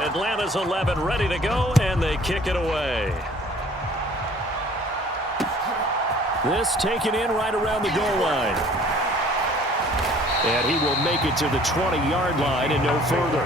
Atlanta's 11 ready to go, and they kick it away. This taken in right around the goal line. And he will make it to the 20-yard line and no further.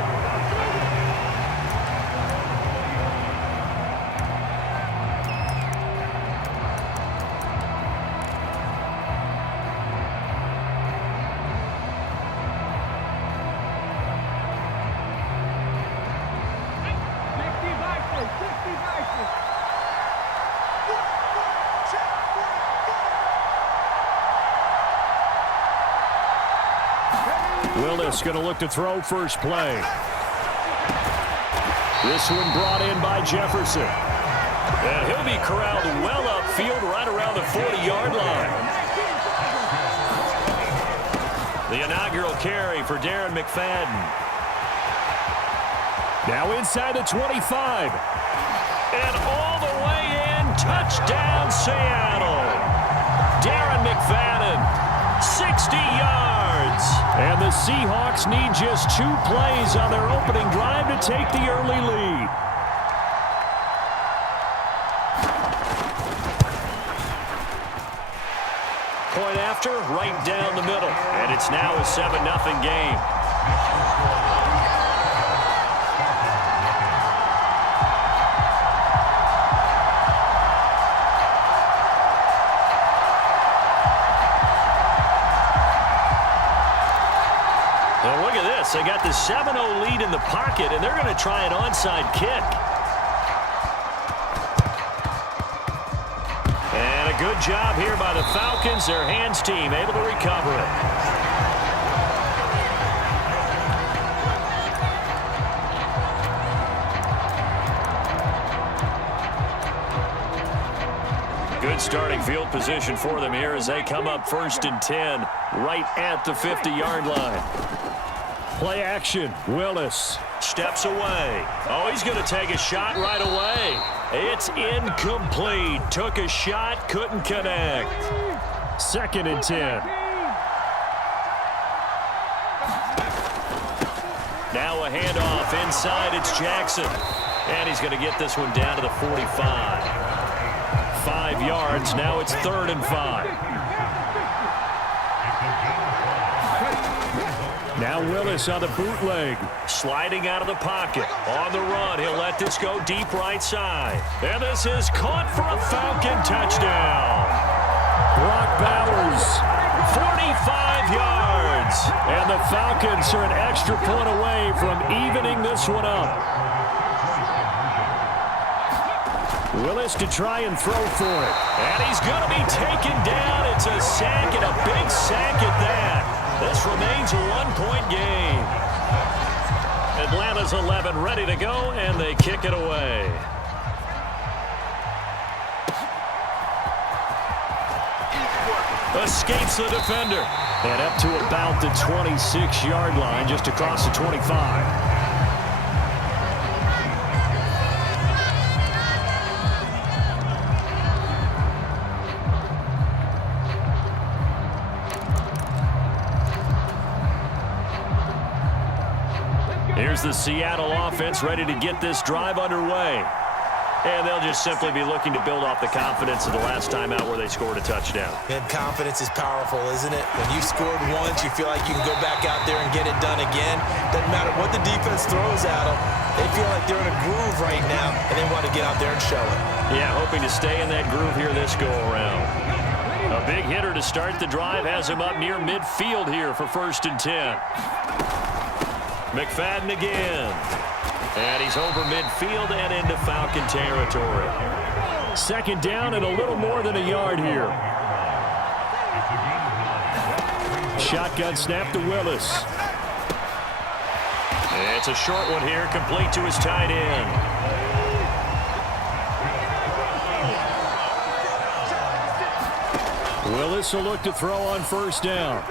Willis going to look to throw first play. This one brought in by Jefferson. And he'll be corralled well upfield right around the 40-yard line. The inaugural carry for Darren McFadden. Now inside the 25. And all the way in, touchdown Seattle. Darren McFadden, 60 yards. And the Seahawks need just 2 plays on their opening drive to take the early lead. Point after, right down the middle. And it's now a 7-0 game. They got the 7-0 lead in the pocket, and they're going to try an onside kick. And a good job here by the Falcons. Their hands team able to recover it. Good starting field position for them here as they come up 1st and 10 right at the 50-yard line. Play action. Willis steps away. Oh, he's going to take a shot right away. It's incomplete. Took a shot, couldn't connect. 2nd and 10. Now a handoff inside. It's Jackson. And he's going to get this one down to the 45. 5 yards. Now it's 3rd and 5. Now Willis on the bootleg. Sliding out of the pocket. On the run. He'll let this go deep right side. And this is caught for a Falcon touchdown. Brock Bowers, 45 yards. And the Falcons are an extra point away from evening this one up. Willis to try and throw for it. And he's going to be taken down. It's a sack, and a big sack at that. This remains a 1-point game. Atlanta's 11 ready to go, and they kick it away. Escapes the defender. And up to about the 26-yard line, just across the 25. Here's the Seattle offense ready to get this drive underway. And they'll just simply be looking to build off the confidence of the last time out where they scored a touchdown. And confidence is powerful, isn't it? When you scored once, you feel like you can go back out there and get it done again. Doesn't matter what the defense throws at them. They feel like they're in a groove right now, and they want to get out there and show it. Yeah, hoping to stay in that groove here this go-around. A big hitter to start the drive has him up near midfield here for 1st and 10. McFadden again. And he's over midfield and into Falcon territory. 2nd down and a little more than a yard here. Shotgun snap to Willis. It's a short one here, complete to his tight end. Willis will look to throw on 1st down.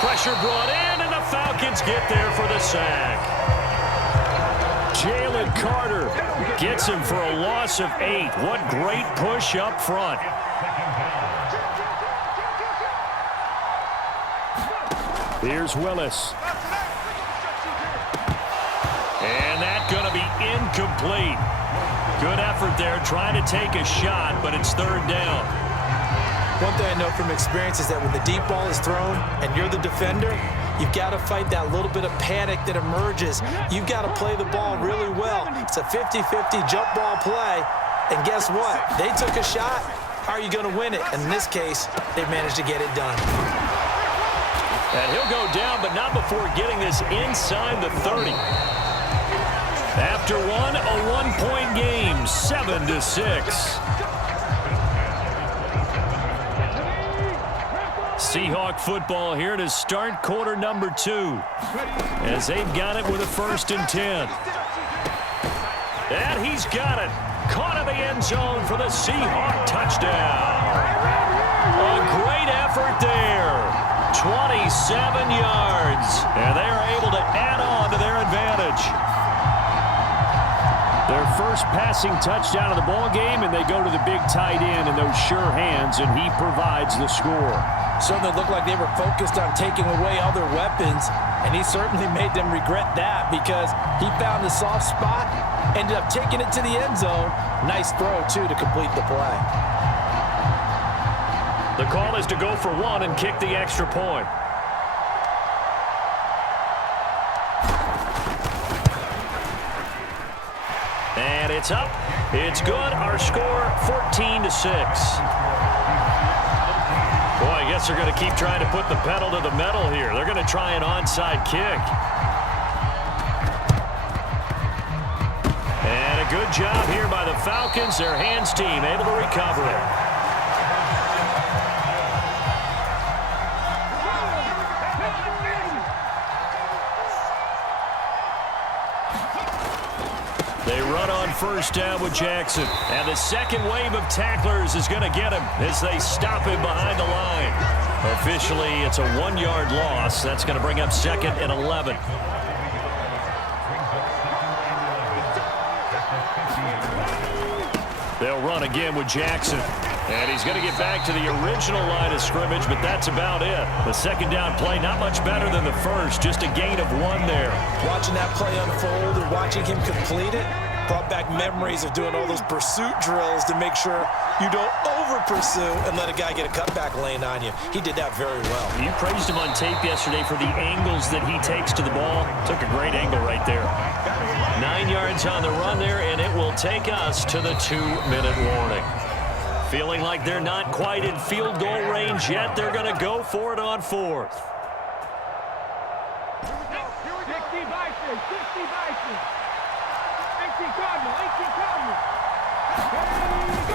Pressure brought in, and the Falcons get there for the sack. Jalen Carter gets him for a loss of 8. What great push up front. Here's Willis. And complete. Good effort there trying to take a shot, but it's third down. One thing I know from experience is that when the deep ball is thrown and you're the defender, you've got to fight that little bit of panic that emerges. You've got to play the ball really well. It's a 50-50 jump ball play. And guess what? They took a shot. How are you going to win it? And in this case, they managed to get it done. And he'll go down, but not before getting this inside the 30. After one, a one-point game, 7-6. Seahawk football here to start quarter number 2 as they've got it with a 1st and 10. And he's got it. Caught in the end zone for the Seahawk touchdown. A great effort there. 27 yards. And they are able to add on to their advantage. Their first passing touchdown of the ball game, and they go to the big tight end in those sure hands, and he provides the score. Certainly looked like they were focused on taking away other weapons, and he certainly made them regret that because he found the soft spot, ended up taking it to the end zone. Nice throw, too, to complete the play. The call is to go for one and kick the extra point. And it's up. It's good. Our score, 14-6. Boy, I guess they're going to keep trying to put the pedal to the metal here. They're going to try an onside kick. And a good job here by the Falcons. Their hands team able to recover it. They run on first down with Jackson. And the second wave of tacklers is going to get him as they stop him behind the line. Officially, it's a 1-yard loss. That's going to bring up 2nd and 11. They'll run again with Jackson. And he's going to get back to the original line of scrimmage, but that's about it. The second down play, not much better than the first, just a gain of 1 there. Watching that play unfold and watching him complete it brought back memories of doing all those pursuit drills to make sure you don't over-pursue and let a guy get a cutback lane on you. He did that very well. You praised him on tape yesterday for the angles that he takes to the ball. Took a great angle right there. 9 yards on the run there, and it will take us to the 2-minute warning. Feeling like they're not quite in field goal range yet. They're going to go for it on 4th.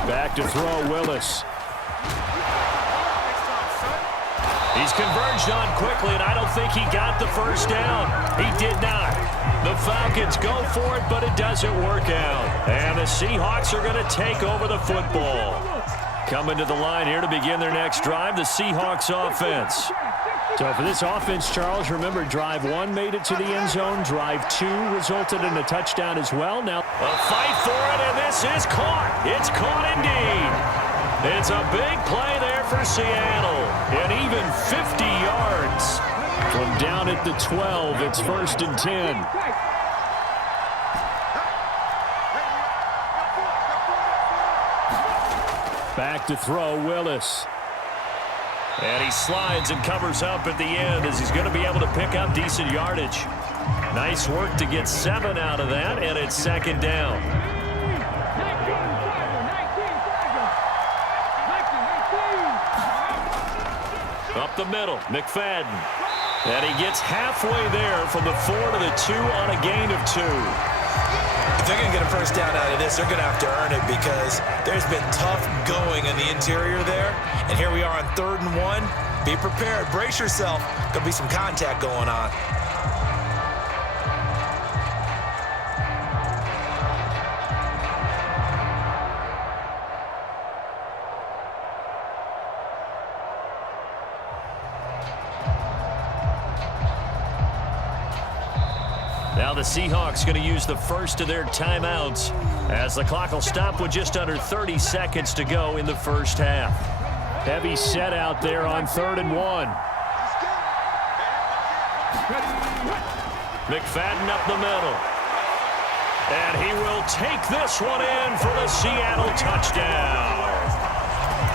Back to throw, Willis. He's converged on quickly, and I don't think he got the first down. He did not. The Falcons go for it, but it doesn't work out. And the Seahawks are going to take over the football. Coming to the line here to begin their next drive, the Seahawks offense. So for this offense, Charles, remember, drive 1 made it to the end zone. Drive 2 resulted in a touchdown as well. Now a fight for it, and this is caught. It's caught indeed. It's a big play there for Seattle. And even 50 yards from down at the 12. It's 1st and 10. Back to throw, Willis. And he slides and covers up at the end as he's going to be able to pick up decent yardage. Nice work to get 7 out of that, and it's 2nd down. Up the middle, McFadden. And he gets halfway there from the 4 to the 2 on a gain of 2. If they're going to get a first down out of this, they're going to have to earn it because there's been tough going in the interior there. And here we are on 3rd and 1. Be prepared. Brace yourself. There'll be some contact going on. Now the Seahawks going to use the first of their timeouts as the clock will stop with just under 30 seconds to go in the first half. Heavy set out there on 3rd and 1. McFadden up the middle. And he will take this one in for the Seattle touchdown.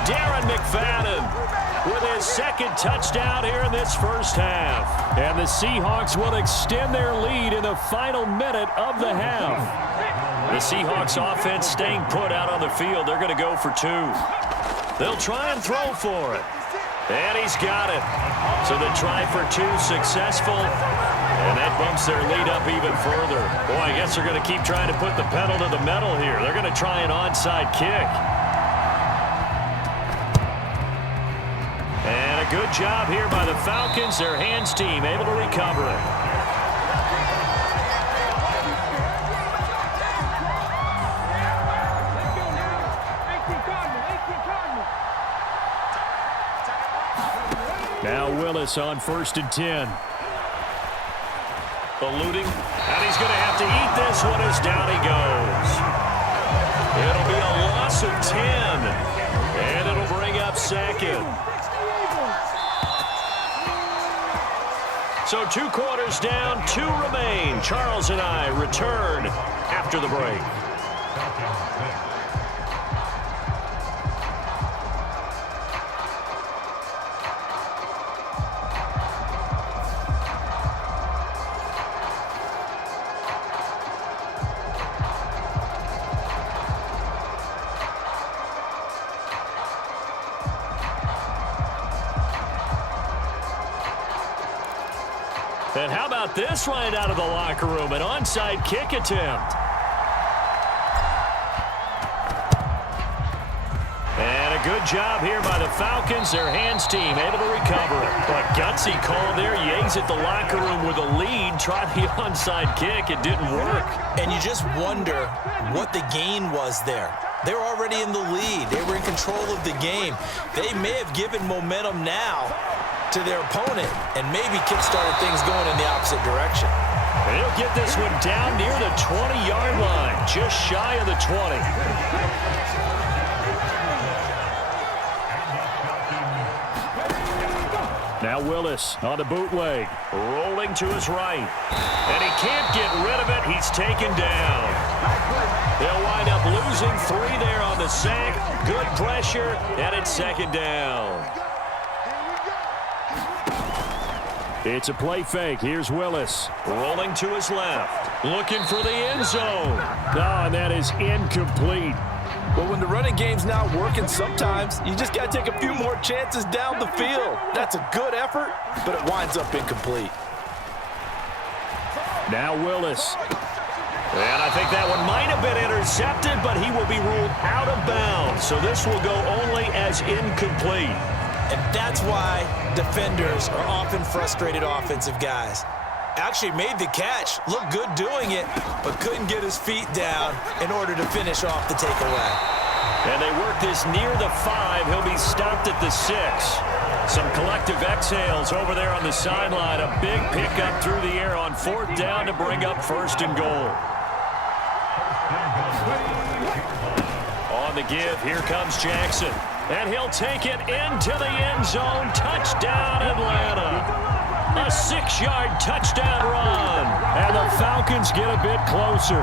Darren McFadden with his second touchdown here in this first half. And the Seahawks will extend their lead in the final minute of the half. The Seahawks offense staying put out on the field. They're going to go for two. They'll try and throw for it. And he's got it. So the try for two successful. And that bumps their lead up even further. Boy, I guess they're going to keep trying to put the pedal to the metal here. They're going to try an onside kick. And a good job here by the Falcons. Their hands team able to recover it. Now Willis on 1st and 10. Eluding, and he's going to have to eat this one as down he goes. It'll be a loss of 10, and it'll bring up second. So 2 quarters down, 2 remain. Charles and I return after the break. And how about this right out of the locker room? An onside kick attempt. And a good job here by the Falcons. Their hands team able to recover it. But gutsy call there. Yates at the locker room with a lead. Tried the onside kick. It didn't work. And you just wonder what the gain was there. They're already in the lead. They were in control of the game. They may have given momentum now to their opponent and maybe kick-started things going in the opposite direction. And he'll get this one down near the 20-yard line, just shy of the 20. Now Willis on the bootleg, rolling to his right. And he can't get rid of it. He's taken down. They'll wind up losing 3 there on the sack. Good pressure, and it's 2nd down. It's a play fake. Here's Willis. Rolling to his left. Looking for the end zone. Oh, and that is incomplete. Well, when the running game's not working, sometimes you just got to take a few more chances down the field. That's a good effort, but it winds up incomplete. Now Willis. And I think that one might have been intercepted, but he will be ruled out of bounds. So this will go only as incomplete. And that's why defenders are often frustrated offensive guys. Actually made the catch, looked good doing it, but couldn't get his feet down in order to finish off the takeaway. And they work this near the 5. He'll be stopped at the 6. Some collective exhales over there on the sideline. A big pickup through the air on 4th down to bring up 1st and goal. On the give, here comes Jackson. And he'll take it into the end zone. Touchdown, Atlanta. A 6-yard touchdown run. And the Falcons get a bit closer.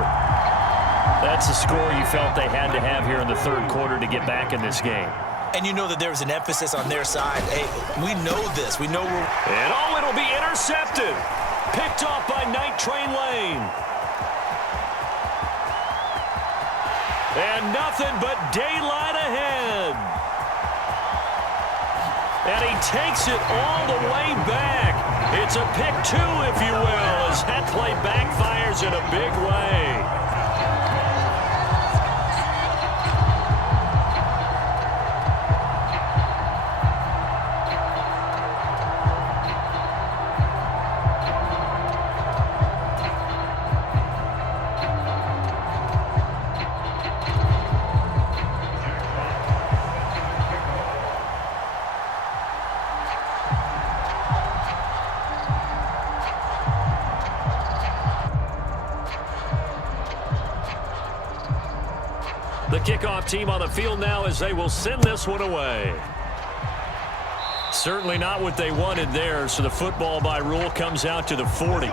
That's the score you felt they had to have here in the 3rd quarter to get back in this game. And you know that there's an emphasis on their side. Hey, we know this. We know we're... And oh, it'll be intercepted. Picked off by Night Train Lane. And nothing but daylight ahead. And he takes it all the way back. It's a pick 2, if you will, as that play backfires in a big way. The kickoff team on the field now as they will send this one away. Certainly not what they wanted there, so the football by rule comes out to the 40.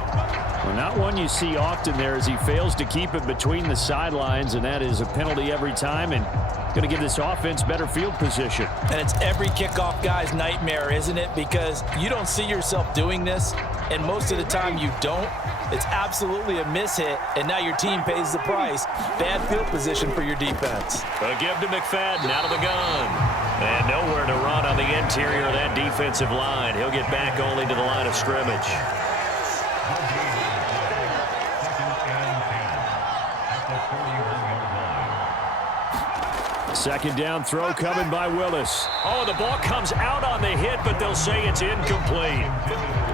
Well, not one you see often there as he fails to keep it between the sidelines, and that is a penalty every time, and going to give this offense better field position. And it's every kickoff guy's nightmare, isn't it? Because you don't see yourself doing this, and most of the time you don't. It's absolutely a mishit, and now your team pays the price. Bad field position for your defense. A give to McFadden out of the gun. And nowhere to run on the interior of that defensive line. He'll get back only to the line of scrimmage. Second down throw coming by Willis. Oh, the ball comes out on the hit, but they'll say it's incomplete.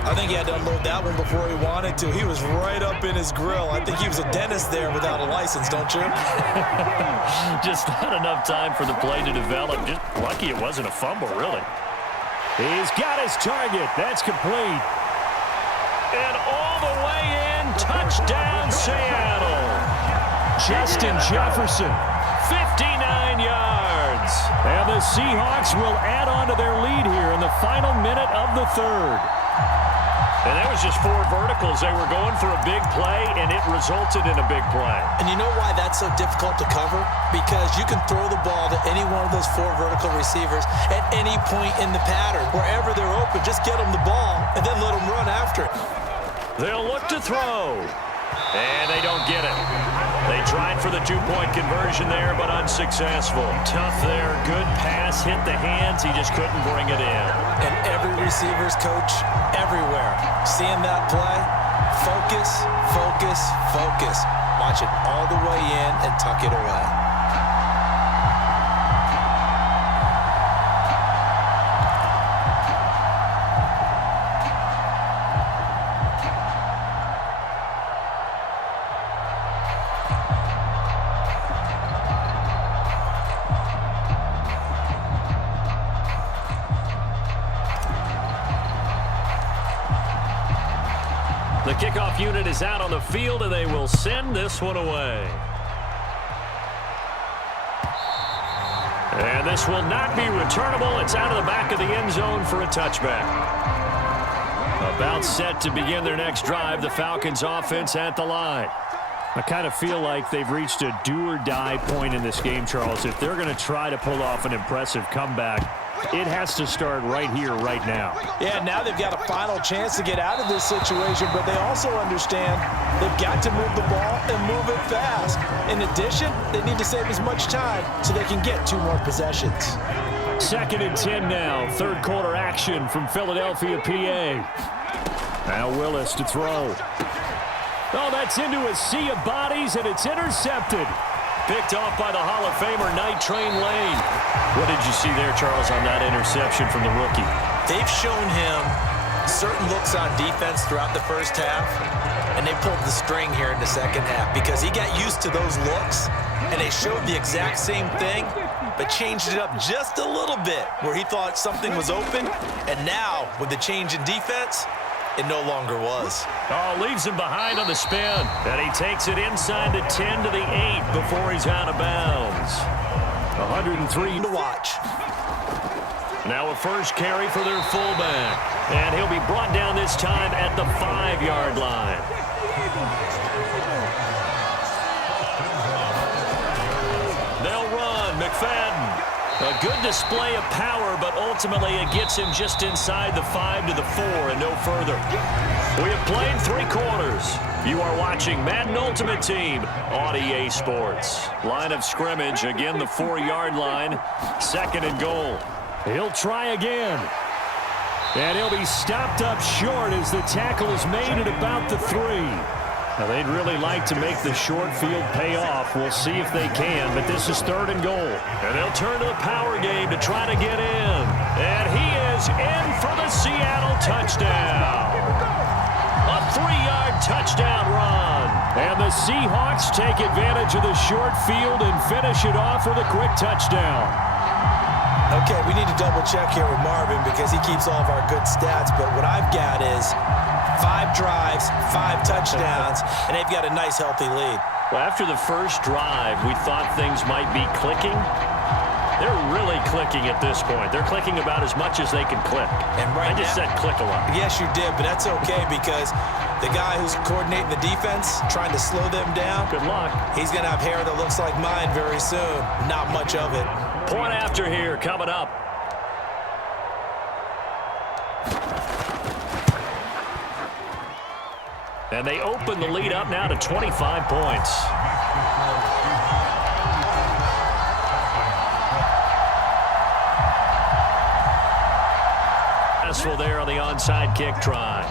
I think he had to unload that one before he wanted to. He was right up in his grill. I think he was a dentist there without a license, don't you? Just not enough time for the play to develop. Just lucky it wasn't a fumble, really. He's got his target. That's complete. And all the way in, touchdown Seattle. Justin Jefferson, 59 yards. And the Seahawks will add on to their lead here in the final minute of the third. And that was just 4 verticals. They were going for a big play, and it resulted in a big play. And you know why that's so difficult to cover? Because you can throw the ball to any one of those 4 vertical receivers at any point in the pattern. Wherever they're open, just get them the ball and then let them run after it. They'll look to throw. And they don't get it. They tried for the 2-point conversion there, but unsuccessful. Tough there. Good pass. Hit the hands. He just couldn't bring it in. And every receiver's coach everywhere. Seeing that play, focus, focus, focus. Watch it all the way in and tuck it away. The kickoff unit is out on the field, and they will send this one away. And this will not be returnable. It's out of the back of the end zone for a touchback. About set to begin their next drive, the Falcons offense at the line. I kind of feel like they've reached a do-or-die point in this game, Charles. If they're going to try to pull off an impressive comeback, it has to start right here, right now. Yeah, now they've got a final chance to get out of this situation, but they also understand they've got to move the ball and move it fast. In addition, they need to save as much time so they can get 2 more possessions. 2nd and 10 now. Third quarter action from Philadelphia, PA. Now Willis to throw. Oh, that's into a sea of bodies, and it's intercepted. Picked off by the Hall of Famer, Night Train Lane. What did you see there, Charles, on that interception from the rookie? They've shown him certain looks on defense throughout the first half, and they pulled the string here in the second half because he got used to those looks, and they showed the exact same thing, but changed it up just a little bit where he thought something was open, and now, with the change in defense, it no longer was. Oh, leaves him behind on the spin. And he takes it inside the 10 to the 8 before he's out of bounds. 103 to watch. Now a first carry for their fullback. And he'll be brought down this time at the 5-yard line. They'll run. McFadden. A good display of power, but ultimately it gets him just inside the 5 to the 4 and no further. We have played 3 quarters. You are watching Madden Ultimate Team on EA Sports. Line of scrimmage, again the 4-yard line. 2nd and goal. He'll try again. And he'll be stopped up short as the tackle is made at about the 3. Now, they'd really like to make the short field pay off. We'll see if they can, but this is 3rd and goal. And they'll turn to the power game to try to get in. And he is in for the Seattle touchdown. A 3-yard touchdown run. And the Seahawks take advantage of the short field and finish it off with a quick touchdown. Okay, we need to double check here with Marvin because he keeps all of our good stats, but what I've got is 5 drives, 5 touchdowns, and they've got a nice, healthy lead. Well, after the first drive, we thought things might be clicking. They're really clicking at this point. They're clicking about as much as they can click. And right I just said click a lot. Yes, you did, but that's okay because The guy who's coordinating the defense, trying to slow them down. Good luck. He's going to have hair that looks like mine very soon. Not much of it. Point after here coming up. And they open the lead up now to 25 points. Successful there on the onside kick try.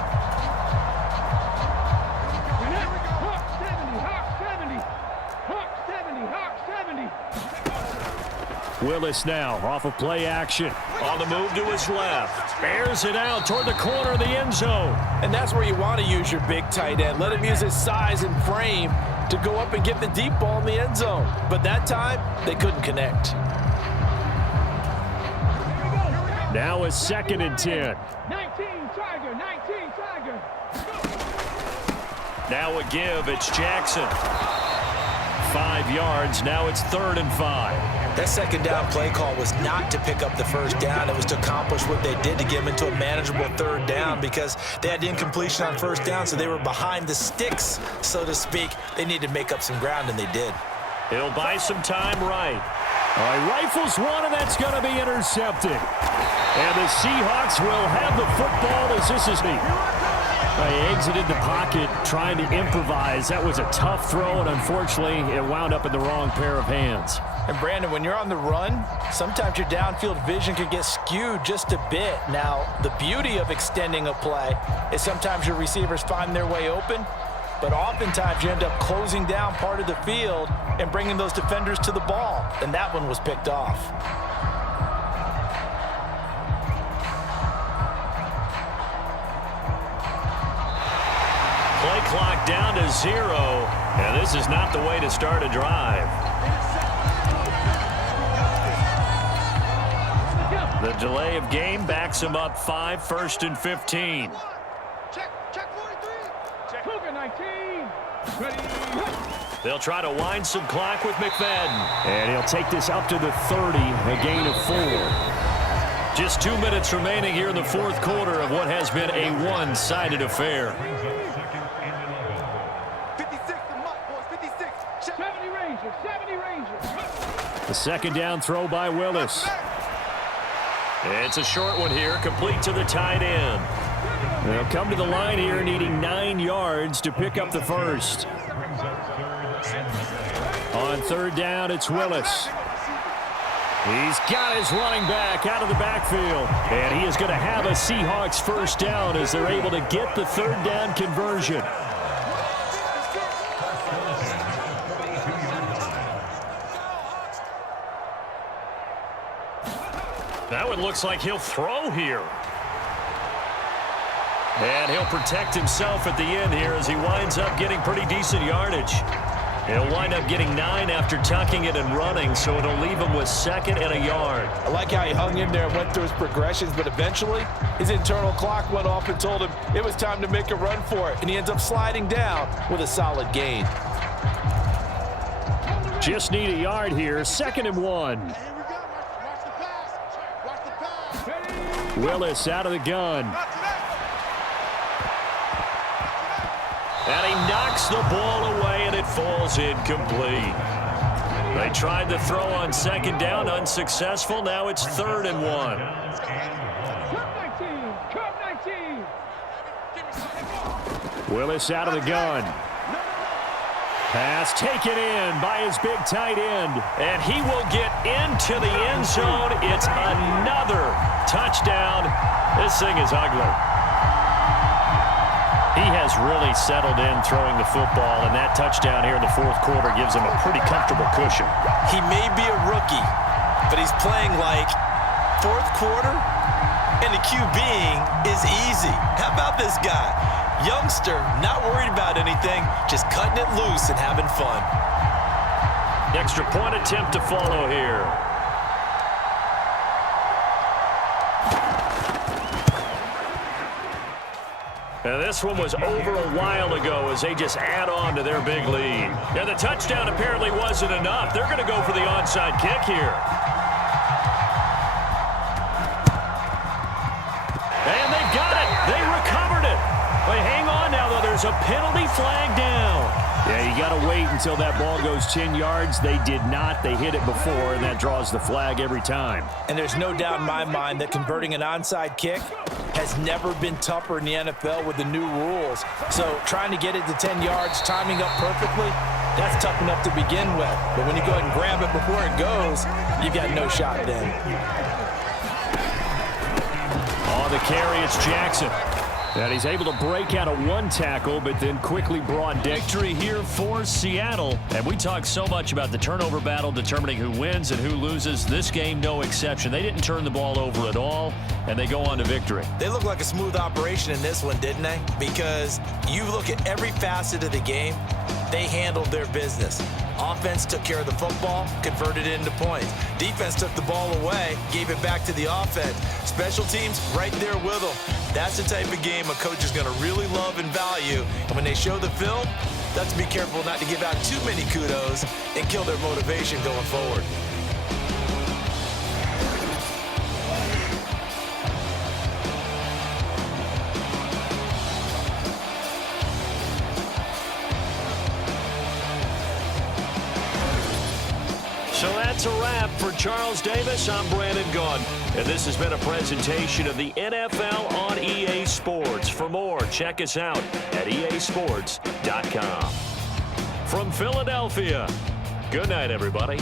Willis now off of play action. On the move to his left. Airs it out toward the corner of the end zone. And that's where you want to use your big tight end. Let him use his size and frame to go up and get the deep ball in the end zone. But that time, they couldn't connect. Now a 2nd and 10. 19 Tiger, 19 Tiger. Now a give. It's Jackson. 5 yards. Now it's 3rd and 5. That second down play call was not to pick up the first down. It was to accomplish what they did to get them into a manageable 3rd down because they had incompletion on 1st down, so they were behind the sticks, so to speak. They needed to make up some ground, and they did. He'll buy some time right. All right, rifles one, and that's going to be intercepted. And the Seahawks will have the football as this is They exited the pocket trying to improvise. That was a tough throw, and unfortunately, it wound up in the wrong pair of hands. And, Brandon, when you're on the run, sometimes your downfield vision can get skewed just a bit. Now, the beauty of extending a play is sometimes your receivers find their way open, but oftentimes you end up closing down part of the field and bringing those defenders to the ball, and that one was picked off. Play clock down to 0, and this is not the way to start a drive. The delay of game backs him up 5, 1st and 15. Check 43. Check. Cougar 19. Ready. They'll try to wind some clock with McFadden. And he'll take this up to the 30, a gain of 4. Just 2 minutes remaining here in the 4th quarter of what has been a one-sided affair. 56 to Mike, boys. 56. 70 Rangers. 70 Rangers. The 2nd down throw by Willis. It's a short one here, complete to the tight end. They'll come to the line here needing 9 yards to pick up the first. On 3rd down, it's Willis. He's got his running back out of the backfield. And he is going to have a Seahawks first down as they're able to get the 3rd down conversion. That one looks like he'll throw here. And he'll protect himself at the end here as he winds up getting pretty decent yardage. He'll wind up getting 9 after tucking it and running, so it'll leave him with 2nd and a yard. I like how he hung in there and went through his progressions, but eventually his internal clock went off and told him it was time to make a run for it, and he ends up sliding down with a solid gain. Just need a yard here, 2nd and 1. Willis out of the gun. And he knocks the ball away, and it falls incomplete. They tried to throw on 2nd down, unsuccessful. Now it's 3rd and 1. Willis out of the gun. Pass taken in by his big tight end. And he will get into the end zone. It's another touchdown. This thing is ugly. He has really settled in throwing the football, and that touchdown here in the 4th quarter gives him a pretty comfortable cushion. He may be a rookie, but he's playing like 4th quarter, and the QBing is easy. How about this guy? Youngster, not worried about anything, just cutting it loose and having fun. Extra point attempt to follow here. And this one was over a while ago as they just add on to their big lead. And the touchdown apparently wasn't enough. They're going to go for the onside kick here. And they've got it. They recovered it. But hang on now, though. There's there's a penalty flag down. Yeah, you got to wait until that ball goes 10 yards. They did not. They hit it before, and that draws the flag every time. And there's no doubt in my mind that converting an onside kick has never been tougher in the NFL with the new rules. So trying to get it to 10 yards, timing up perfectly, that's tough enough to begin with. But when you go ahead and grab it before it goes, you've got no shot then. On the carry, it's Jackson. And he's able to break out of one tackle, but then quickly brought victory here for Seattle. And we talk so much about the turnover battle, determining who wins and who loses. This game, no exception. They didn't turn the ball over at all, and they go on to victory. They look like a smooth operation in this one, didn't they? Because you look at every facet of the game, they handled their business. Offense took care of the football, converted it into points. Defense took the ball away, gave it back to the offense. Special teams right there with them. That's the type of game a coach is going to really love and value. And when they show the film, let's be careful not to give out too many kudos and kill their motivation going forward. So that's a wrap for Charles Davis. I'm Brandon Gaudin, and this has been a presentation of the NFL on EA Sports. For more, check us out at easports.com. From Philadelphia, good night, everybody.